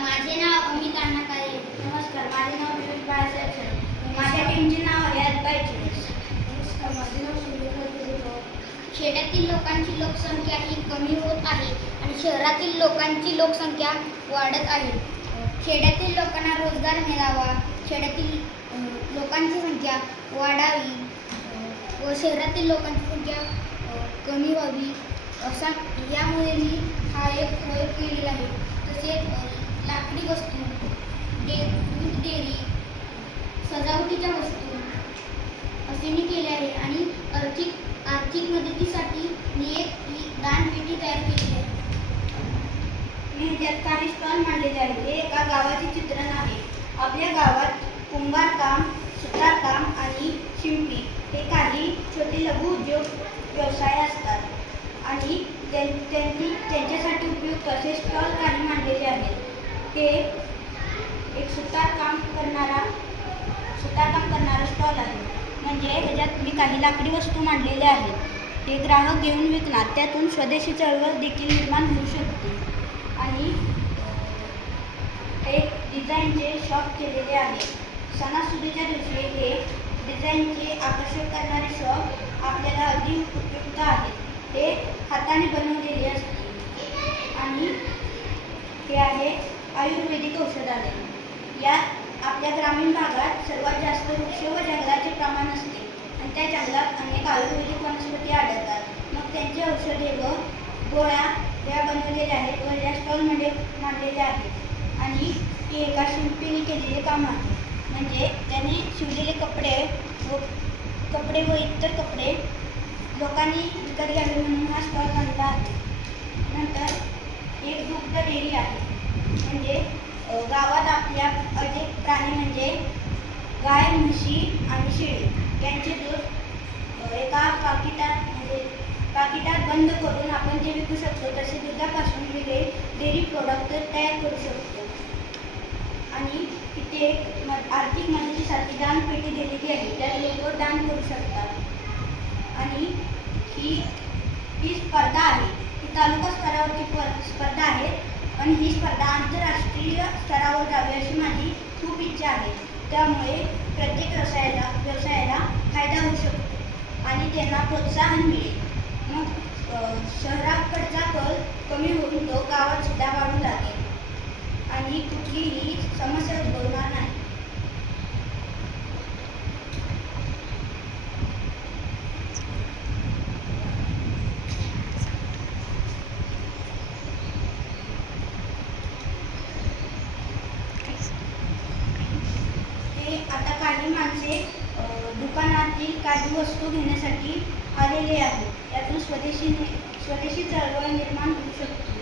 माझे नाव अमित अण्णा काळे. नमस्कार, माझे नाव पियुष बाळासाहेब सर. माझ्या टीमचे नाव आहे अल्पाईचेस. नमस्कार, माझे नाव सुरेखा गुरुभाऊ. खेड्यातील लोकांची लोकसंख्या ही कमी होत आहे आणि शहरातील लोकांची लोकसंख्या वाढत आहे. खेड्यातील लोकांना रोजगार मिळावा, खेड्यातील लोकांची संख्या वाढावी व शहरातील लोकांची संख्या कमी व्हावी असा यामुळे मी हा एक प्रयोग केलेला आहे. तसेच लाकडी वस्तू, दूध डेअरी, सजावटीच्या वस्तू असे मी केले आहे आणि आर्थिक मदतीसाठी मी एक दानपेटी तयार केली आहे. मी ह्याच्यात काही स्टॉल मांडलेले आहेत. हे एका गावाचे चित्रण आहे. आपल्या गावात कुंभारकाम, सुतारकाम आणि शिंपी हे काही छोटे लघु उद्योग व्यवसाय असतात आणि त्यांच्यासाठी उपयुक्त असे स्टॉल काही मांडलेले आहेत. हे एक सुतारकाम करणारा स्टॉल आहे. म्हणजे ह्याच्यात मी काही लाकडी वस्तू मांडलेल्या आहेत. हे ग्राहक घेऊन विकणार, त्यातून स्वदेशी चळवळ देखील निर्माण होऊ शकते. आणि एक डिझाईनचे शॉप केलेले आहे. सणासुदीच्या दिवशी हे डिझाईनचे आकर्षक करणारे शॉप आपल्याला अगदी उपयुक्त आहेत. हे हाताने बनवलेले असते. आणि हे आहे आयुर्वेदिक औषधालय. यात आपल्या ग्रामीण भागात सर्वात जास्त वृक्ष व जंगलाचे प्रमाण असते आणि त्या जंगलात अनेक आयुर्वेदिक वनस्पती आढळतात. मग त्यांची औषधे व गोळ्या या बनवलेल्या आहेत व या स्टॉलमध्ये मांडलेल्या आहेत. आणि ही एका शिल्पीने केलेले काम आहे. म्हणजे त्याने शिवलेले कपडे व इतर कपडे लोकांनी विकत घ्यावे म्हणून हा स्टॉल बांधला आहे. नंतर एक दुग्ध डेअरी आहे. म्हणजे गावात आपल्या अनेक प्राणी म्हणजे गाय, म्हशी आणि शेळी यांचे दूध एका पाकिटात बंद करून आपण ते विकू शकतो. तसे दुधापासून वेगळे डेअरी प्रोडक्ट तयार करू शकतो. आणि इथे आर्थिक मदतीसाठी दानपेटी दिलेली आहे. त्यात लोक दान करू शकतात. आणि ही स्पर्धा आहे. ही तालुका स्तरावरची स्पर्धा आहे. पण ही स्पर्धा आंतरराष्ट्रीय स्तरावर जावी अशी माझी खूप इच्छा आहे. त्यामुळे प्रत्येक व्यवसायाला फायदा होऊ शकतो आणि त्यांना प्रोत्साहन मिळेल. मग शहराकडचा कल कमी होऊन तो गावात सुद्धा वाढू लागेल आणि कुठलीही समस्या उद्भवणार नाही. आता काही माणसे दुकानातील काही वस्तू घेण्यासाठी आलेले आहेत. यातून स्वदेशी चळवळ निर्माण होऊ शकते.